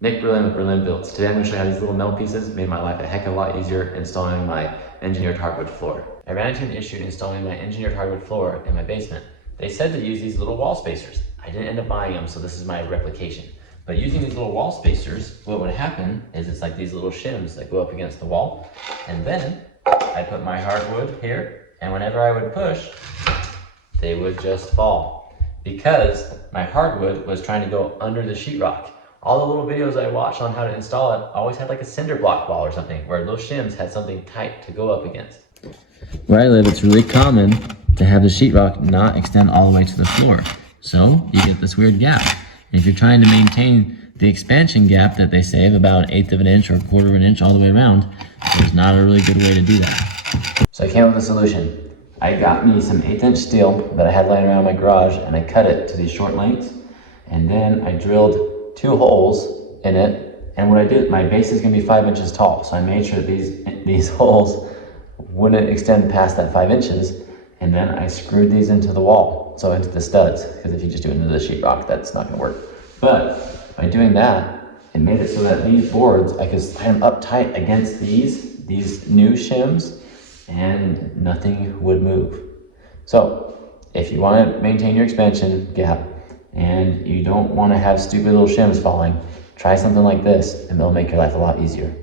Nick Berlin with Berlin Builds. Today I'm going to show you how these little metal pieces made my life a heck of a lot easier installing my engineered hardwood floor. I ran into an issue installing my engineered hardwood floor in my basement. They said to use these little wall spacers. I didn't end up buying them, so this is my replication. But using these little wall spacers, what would happen is it's like these little shims that go up against the wall. And then I put my hardwood here, and whenever I would push, they would just fall. Because my hardwood was trying to go under the sheetrock. All the little videos I watched on how to install it always had like a cinder block wall or something where those shims had something tight to go up against. Where I live, it's really common to have the sheetrock not extend all the way to the floor. So you get this weird gap. And if you're trying to maintain the expansion gap that they say of about 1/8 of an inch or 1/4 of an inch all the way around, there's not a really good way to do that. So I came up with a solution. I got me some 1/8 inch steel that I had laying around my garage and I cut it to these short lengths. And then I drilled 2 holes in it, and what I did, my base is going to be 5 inches tall, so I made sure that these holes wouldn't extend past that 5 inches, and then I screwed these into the wall, so into the studs, because if you just do it into the sheetrock, that's not going to work. But by doing that, it made it so that these boards, I could tie them up tight against these new shims, and nothing would move. So if you want to maintain your expansion gap, and you don't want to have stupid little shims falling, try something like this and it'll make your life a lot easier.